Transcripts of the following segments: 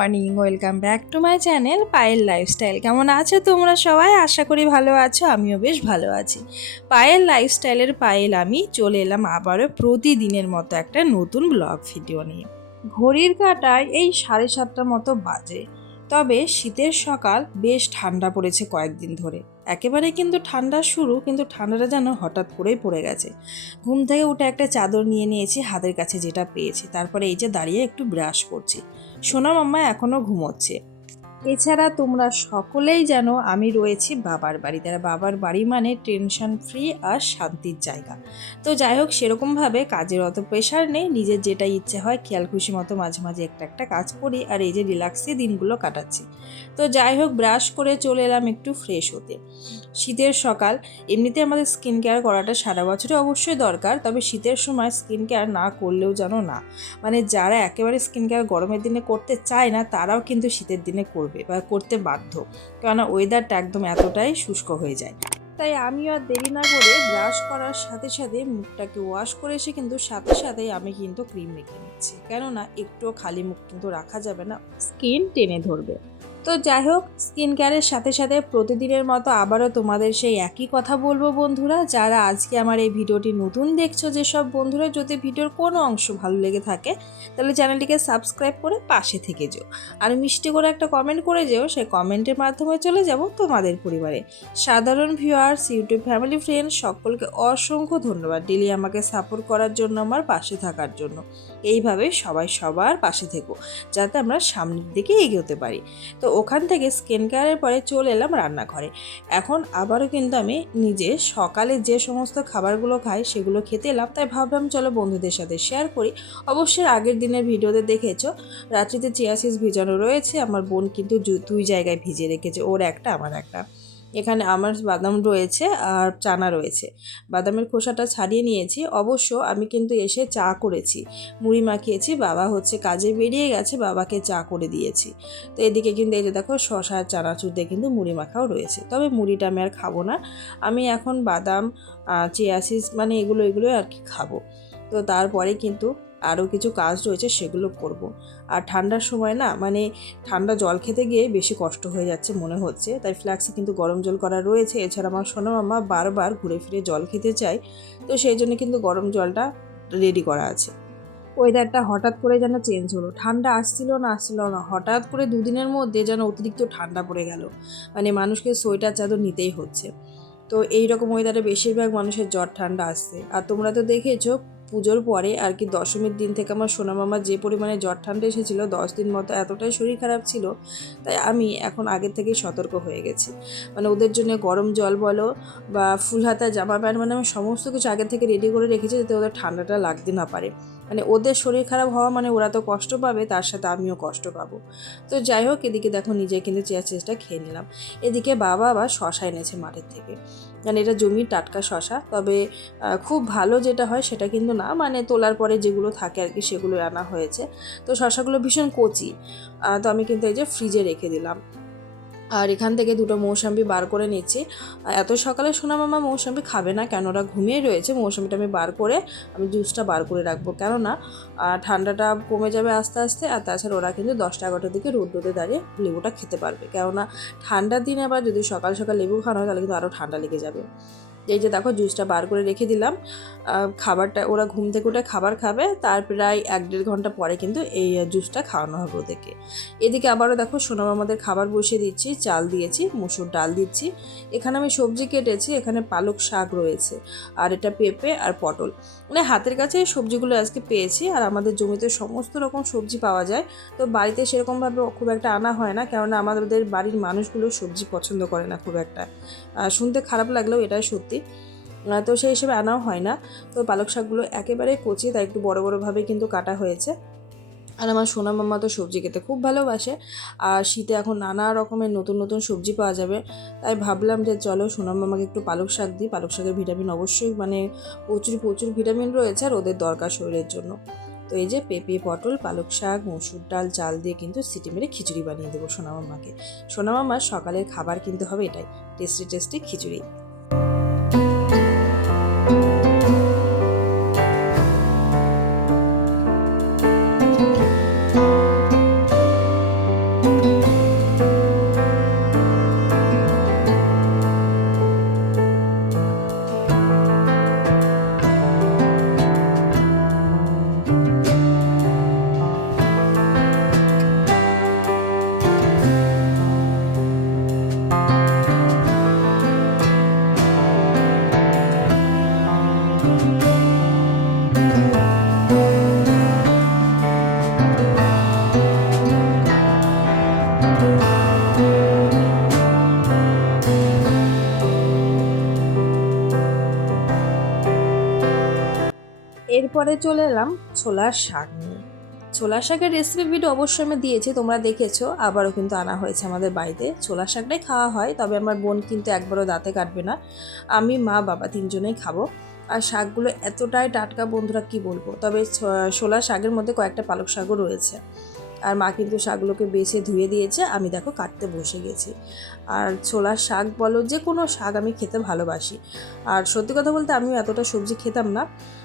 Morning welcome back to my channel Payel lifestyle কেমন আছো তোমরা সবাই? আশা করি ভালো আছো, আমিও বেশ ভালো আছি। পায়েল লাইফস্টাইলের পায়েল আমি চলে এলাম আবারও প্রতিদিনের মতো একটা নতুন ব্লগ ভিডিও নিয়ে। ঘড়ির কাটায় এই সাড়ে সাতটা মতো বাজে, তবে শীতের সকাল বেশ ঠান্ডা পড়েছে কয়েকদিন ধরে। একেবারে কিন্তু ঠান্ডা শুরু, কিন্তু ঠান্ডাটা যেন হঠাৎ করেই পড়ে গেছে। ঘুম থেকে উঠে একটা চাদর নিয়ে নিয়েছি, হাতের কাছে যেটা পেয়েছি। তারপরে এই যে দাঁড়িয়ে একটু ব্রাশ করছি। সোনা মাম্মা এখনও ঘুমোচ্ছে। এছাড়া তোমরা সকলেই জানো আমি রয়েছি বাবার বাড়ি তারা বাবার বাড়ি মানে টেনশন ফ্রি আর শান্তির জায়গা। তো যাই হোক, সেরকমভাবে কাজের অত প্রেশার নেই। নিজের যেটা ইচ্ছে হয় খেয়াল খুশি মতো মাঝে মাঝে একটা একটা কাজ করি আর এই যে রিল্যাক্সে দিনগুলো কাটাচ্ছি। তো যাই হোক ব্রাশ করে চলে এলাম একটু ফ্রেশ হতে। শীতের সকাল, এমনিতে আমাদের স্কিন কেয়ার করাটা সারা বছরে অবশ্যই দরকার, তবে শীতের সময় স্কিন কেয়ার না করলেও যেন না। মানে যারা একেবারে স্কিন কেয়ার গরমের দিনে করতে চায় না, তারাও কিন্তু শীতের দিনে করবে। বা করতে বাধ্য। কেননা ওয়েদারটা একদম এতটাই শুষ্ক হয়ে যায়। তাই আমি আর দেরি না করে ব্রাশ করার সাথে সাথে মুখটাকে ওয়াশ করে এসে কিন্তু সাথে সাথেই আমি কিন্তু ক্রিম মেখে নিচ্ছি। কেননা একটু খালি মুখ কিন্তু রাখা যাবে না স্কিন টেনে ধরবে। তো যাই হোক স্কিন কেয়ারের সাথে সাথে প্রতিদিনের মতো আবারও তোমাদের সেই একই কথা বলব বন্ধুরা। যারা আজকে আমার এই ভিডিওটি নতুন দেখছ যেসব বন্ধুরা, যদি ভিডিওর কোনো অংশ ভালো লেগে থাকে, তাহলে চ্যানেলটিকে সাবস্ক্রাইব করে পাশে থেকে যেও। আর মিষ্টি করে একটা কমেন্ট করে যেও, সেই কমেন্টের মাধ্যমে চলে যাব তোমাদের পরিবারে। সাধারণ ভিউয়ার্স ইউটিউব ফ্যামিলি ফ্রেন্ড সকলকে অসংখ্য ধন্যবাদ ডেলি আমাকে সাপোর্ট করার জন্য, আমার পাশে থাকার জন্য। এইভাবে সবাই সবার পাশে থেকো, যাতে আমরা সামনের দিকে এগোতে পারি। তো ওখান থেকে স্কিন কেয়ারের পরে চলে এলাম রান্নাঘরে। এখন আবারও কিন্তু আমি নিজে সকালে যে সমস্ত খাবারগুলো খাই সেগুলো খেতে এলাম। তাই ভাবলাম চলো বন্ধুদের সাথে শেয়ার করি। অবশ্যই আগের দিনের ভিডিওতে দেখেছ, রাত্রিতে চিয়াসিস ভিজানো রয়েছে। আমার বোন কিন্তু দুই জায়গায় ভিজে রেখেছে, ওর একটা, আমার একটা। এখানে আমার বাদাম রয়েছে আর চানা রয়েছে। বাদামের খোসাটা ছাড়িয়ে নিয়েছি। অবশ্য আমি কিন্তু এসে চা করেছি। মুড়ি মাখিয়েছি, বাবা হচ্ছে কাজে বেরিয়ে গেছে, বাবাকে চা করে দিয়েছি। তো এদিকে কিন্তু এই যে দেখো শশা আর চানাচুর কিন্তু মুড়ি মাখাও রয়েছে। তবে মুড়িটা আমি আর খাব না। আমি এখন বাদাম চিয়াসিস মানে এগুলো এগুলো আর কি খাব। তো তারপরে কিন্তু আরও কিছু কাজ রয়েছে সেগুলো করব। আর ঠান্ডার সময় না মানে ঠান্ডা জল খেতে গিয়ে বেশি কষ্ট হয়ে যাচ্ছে মনে হচ্ছে। তাই ফ্ল্যাক্সে কিন্তু গরম জল করা রয়েছে। এছাড়া আমার সোনা মামা বারবার ঘুরে ফিরে জল খেতে চায়। তো সেই জন্য কিন্তু গরম জলটা রেডি করা আছে। ওয়েদারটা হঠাৎ করে যেন চেঞ্জ হলো। ঠান্ডা আসছিল না আসছিল না। হঠাৎ করে দুদিনের মধ্যে যেন অতিরিক্ত ঠান্ডা পড়ে গেল। মানে মানুষকে সোয়েটার চাদর নিতেই হচ্ছে। তো এই রকম ওয়েদারে বেশিরভাগ মানুষের জ্বর ঠান্ডা আসছে। আর তোমরা তো দেখেছ পুজোর পরে আর কি দশমীর দিন থেকে আমার সোনা মামার যে পরিমাণে জ্বর ঠান্ডা এসেছিল, দশ দিন মতো এতটাই শরীর খারাপ ছিল, তাই আমি এখন আগের থেকেই সতর্ক হয়ে গেছি। মানে ওদের জন্য গরম জল বলো বা ফুল হাতা জামা প্যান্ট মানে আমি সমস্ত কিছু আগে থেকে রেডি করে রেখেছি যাতে ওদের ঠান্ডাটা লাগতে না পারে। মানে ওদের শরীর খারাপ হওয়া মানে ওরা তো কষ্ট পাবে, তার সাথে আমিও কষ্ট পাবো। তো যাই হোক, এদিকে দেখো নিজে কিন্তু চেয়ার চেষ্টা খেয়ে নিলাম। এদিকে বাবা আবার শশা এনেছে মাঠের থেকে। মানে এটা জমির টাটকা শশা, তবে খুব ভালো যেটা হয় সেটা কিন্তু না মানে তোলার পরে যেগুলো থাকে আর কি সেগুলো আনা হয়েছে। তো শশাগুলো ভীষণ কচি তো আমি কিন্তু এই যে ফ্রিজে রেখে দিলাম। আর এখান থেকে দুটো মৌসাম্বি বার করে নিচ্ছি। এত সকালে সোনা মামা মৌসাম্বি খাবে না, কেন? ওরা ঘুমিয়ে রয়েছে, মৌসাম্বিটা আমি বার করে, আমি জুসটা বার করে রাখব, কেননা ঠান্ডাটা কমে যাবে আস্তে আস্তে, আর তাছাড়া ওরা কিন্তু দশটা এগারোটার দিকে রোদ রোদে দাঁড়িয়ে লেবুটা খেতে পারবে, কেননা ঠান্ডার দিনে আবার যদি সকাল সকাল লেবু খাওয়ানো হয়, তাহলে কিন্তু আরও ঠান্ডা লেগে যাবে। এই যে দেখো জুসটা বার করে রেখে দিলাম। খাবারটা, ওরা ঘুম থেকে উঠে খাবার খাবে, তার প্রায় এক দেড় ঘণ্টা পরে কিন্তু এই জুসটা খাওয়ানো হবে ওদেরকে। এদিকে আবারও দেখো সোনাম আমাদের খাবার বসিয়ে দিচ্ছি, চাল দিয়েছি, মুসুর ডাল দিচ্ছি। এখানে আমি সবজি কেটেছি, এখানে পালক শাক রয়েছে, আর এটা পেঁপে আর পটল। মানে হাতের কাছে এই সবজিগুলো আজকে পেয়েছি, আর আমাদের জমিতে সমস্ত রকম সবজি পাওয়া যায়। তো বাড়িতে সেরকমভাবে খুব একটা আনা হয় না, কেননা আমাদের বাড়ির মানুষগুলো সবজি পছন্দ করে না খুব একটা। শুনতে খারাপ লাগলেও এটাই সত্যি। আহ, তো সেই হিসেবে আনাও হয় না। তো পালক শাকগুলো একেবারে কচি তাই একটু বড় বড়োভাবে কিন্তু কাটা হয়েছে। আর আমার সোনা মামা তো সবজি খেতে খুব ভালোবাসে। আর শীতে এখন নানা রকমের নতুন নতুন সবজি পাওয়া যাবে। তাই ভাবলাম যে চলো সোনাম মামাকে একটু পালক শাক দিই। পালক শাকের ভিটামিন অবশ্যই মানে প্রচুর প্রচুর ভিটামিন রয়েছে আর ওদের দরকার শরীরের জন্য। তো এই যে পেঁপে পটল পালক শাক মসুর ডাল চাল দিয়ে কিন্তু সিটি মেরে খিচুড়ি বানিয়ে দেবো সোনা মামাকে। সোনা মামার সকালের খাবার কিন্তু হবে এটাই। Tasty tasty khichuri. এরপরে চলে এলাম ছোলার শাক নিয়ে। ছোলার শাকের রেসিপি ভিডিও অবশ্যই আমি দিয়েছি, তোমরা দেখেছ, আবারও কিন্তু আনা হয়েছে আমাদের বাড়িতে। ছোলার শাকটাই খাওয়া হয়, তবে আমার বোন কিন্তু একবারও দাঁতে কাটবে না। আমি, মা, বাবা তিনজনেই খাব। আর শাকগুলো এতটাই টাটকা, বন্ধুরা, কি বলব? তবে ছোলা শাকের মধ্যে কয়েকটা পালক শাকও রয়েছে। আর মা কিন্তু শাকগুলোকে বেছে ধুয়ে দিয়েছে, আমি দেখো কাটতে বসে গেছি। আর ছোলার শাক বলো, যে কোনো শাক আমি খেতে ভালোবাসি। আর সত্যি কথা বলতে, আমিও এতটা সবজি খেতাম না।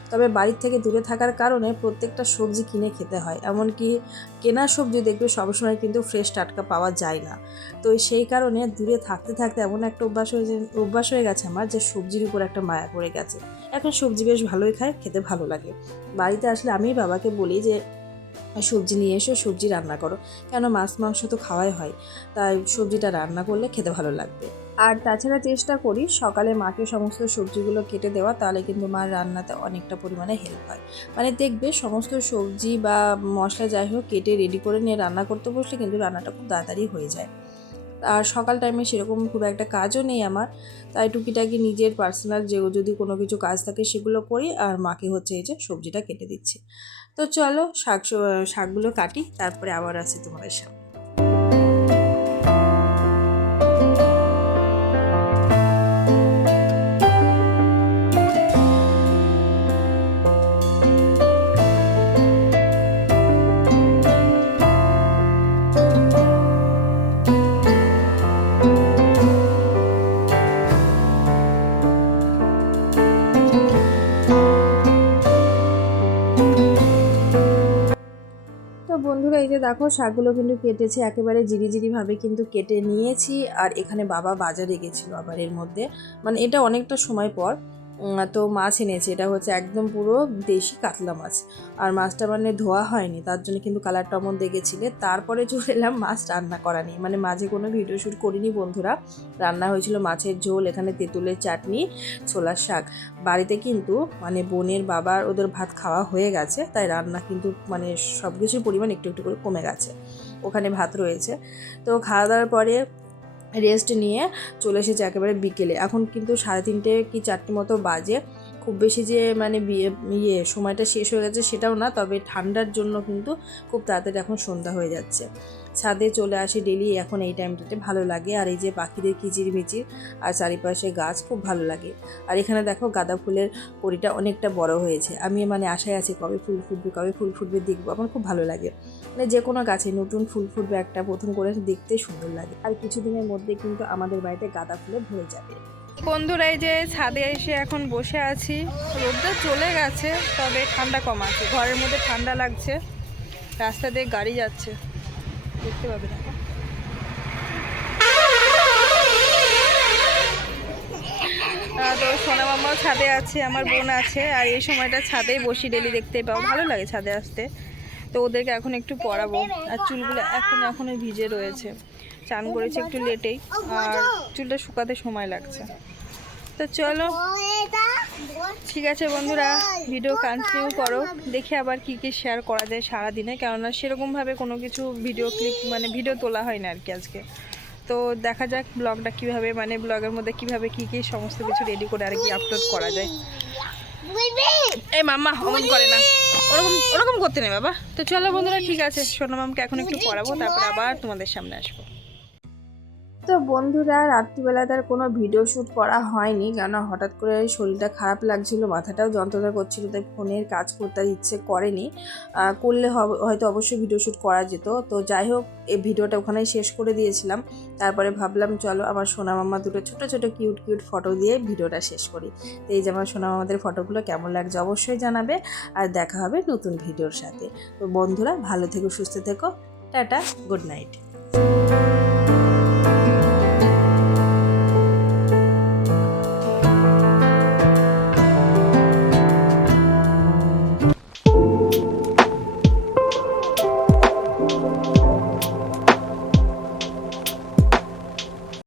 তবে বাড়ির থেকে দূরে থাকার কারণে প্রত্যেকটা সবজি কিনে খেতে হয়। এমনকি কেনা সবজি দেখবে সবসময় কিন্তু ফ্রেশ টাটকা পাওয়া যায় না। তো সেই কারণে দূরে থাকতে থাকতে এমন একটা অভ্যাস হয়ে অভ্যাস হয়ে গেছে আমার যে সবজির উপর একটা মায়া পড়ে গেছে। এখন সবজি বেশ ভালোই খায়, খেতে ভালো লাগে। বাড়িতে আসলে আমি বাবাকে বলি যে, সবজি নিয়ে এসো, সবজি রান্না করো। কেন মাছ, মাংস তো খাওয়াই হয়। তাই সবজিটা রান্না করলে খেতে ভালো লাগবে। আর তাছাড়া চেষ্টা করি সকালে মাকে সমস্ত সবজিগুলো কেটে দেওয়া, তাহলে কিন্তু মার রান্নাতে অনেকটা পরিমাণে হেল্প হয়। মানে দেখবে সমস্ত সবজি বা মশলা যাই হোক কেটে রেডি করে নিয়ে রান্না করতে বসলে কিন্তু রান্নাটা খুব তাড়াতাড়ি হয়ে যায়। আর সকাল টাইমে সেরকম খুব একটা কাজও নেই আমার, তাই টুকিটাকি নিজের পার্সোনাল যে যদি কোনো কিছু কাজ থাকে সেগুলো করি আর মাকে হচ্ছে এই যে সবজিটা কেটে দিচ্ছি। তো চলো শাক শাকগুলো কাটি, তারপরে আবার আসি তোমাদের সামনে। যে দেখো শাকগুলো কিন্তু কেটেছে, একেবারে জিরিভাবে কিন্তু কেটে নিয়েছি। আর এখানে বাবা বাজারে গেছিল আবার এর মধ্যে। মানে এটা অনেকটা সময় পর। তো মাছ এনেছি। এটা হচ্ছে একদম পুরো দেশি কাতলা মাছ। আর মাছটা মানে ধোয়া হয়নি, তার জন্য কিন্তু কালারটা অমন দেখেছিলে। তারপরে চলে এলাম মাছ রান্না করা নিয়ে। মানে মাঝে কোনো ভিডিও শ্যুট করিনি বন্ধুরা। রান্না হয়েছিল মাছের ঝোল, এখানে তেঁতুলের চাটনি, ছোলার শাক। বাড়িতে কিন্তু মানে বোনের বাবার ওদের ভাত খাওয়া হয়ে গেছে, তাই রান্না কিন্তু মানে সব কিছুর পরিমাণ একটু একটু করে কমে গেছে। ওখানে ভাত রয়েছে। তো খাওয়া দাওয়ার পরে রেস্ট নিয়ে চলে এসেছে একেবারে বিকেলে। এখন কিন্তু সাড়ে তিনটে কি চারটে মতো বাজে। খুব বেশি যে মানে বিয়ে ইয়ে সময়টা শেষ হয়ে গেছে সেটাও না, তবে ঠান্ডার জন্য কিন্তু খুব তাড়াতাড়ি এখন সন্ধ্যা হয়ে যাচ্ছে। ছাদে চলে আসি ডেলি এখন এই টাইমটাতে ভালো লাগে, আর এই যে পাখিদের কিচিরমিচির আর চারিপাশে গাছ খুব ভালো লাগে। আর এখানে দেখো গাঁদা ফুলের কড়িটা অনেকটা বড় হয়েছে। আমি মানে আশায় আছি কবে ফুল ফুটবে, কবে ফুল ফুটবে দেখব, আমার খুব ভালো লাগে। মানে যে কোনো গাছে নতুন ফুল ফুটবে একটা, প্রথম করে দেখতে সুন্দর লাগে। আর কিছুদিনের মধ্যে কিন্তু আমাদের বাড়িতে গাঁদা ফুলে ভরে যাবে। বন্ধুরা এই যে ছাদে এসে এখন বসে আছি। রোদটা চলে গেছে তবে ঠান্ডা কম আছে। ঘরের মধ্যে ঠান্ডা লাগছে। রাস্তা দিয়ে গাড়ি যাচ্ছে। দেখতে পাবে আহ, তো সোনা মামাও ছাদে আছে আমার বোন আছে। আর এই সময়টা ছাদেই বসি ডেলি দেখতে পাও। ভালো লাগে ছাদে আসতে। তো ওদেরকে এখন একটু পরাবো। আর চুলগুলো এখন এখনও ভিজে রয়েছে। চান করেছে একটু লেটেই। আর চুলটা শুকাতে সময় লাগছে। তো চলো ঠিক আছে বন্ধুরা ভিডিও কন্টিনিউ করো। দেখে আবার কি কি শেয়ার করা যায় সারাদিনে। কেননা সেরকমভাবে কোনো কিছু ভিডিও ক্লিপ মানে ভিডিও তোলা হয় না আর কি আজকে। তো দেখা যাক ব্লগটা কীভাবে মানে ব্লগের মধ্যে কীভাবে কি কি সমস্ত কিছু রেডি করে আর কি আপলোড করা যায়। এই মাম্মা অমন করে না। ওরকম ওরকম করতে নেই বাবা। তো চলো বন্ধুরা ঠিক আছে সোনা মামকে এখন একটু পড়াবো তারপর আবার তোমাদের সামনে আসব। তো বন্ধুরা, রাত্রিবেলা তার কোনো ভিডিও শ্যুট করা হয়নি কেন হঠাৎ করে শরীরটা খারাপ লাগছিল, মাথাটাও যন্ত্রণা করছিল, তাই ফোনের কাজ করতে ইচ্ছে করেনি। করলে হয়তো অবশ্যই ভিডিও শ্যুট করা যেত। তো যাই হোক, এই ভিডিওটা ওখানেই শেষ করে দিয়েছিলাম। তারপরে ভাবলাম, চলো আমার সোনা মামা দুটো ছোট ছোট কিউট কিউট ফটো দিয়ে ভিডিওটা শেষ করি। তো এই যে আমার সোনা মামাদের ফটোগুলো কেমন লাগছে অবশ্যই জানাবে। আর দেখা হবে নতুন ভিডিওর সাথে। তো বন্ধুরা, ভালো থেকো, সুস্থ থেকো। Tata good night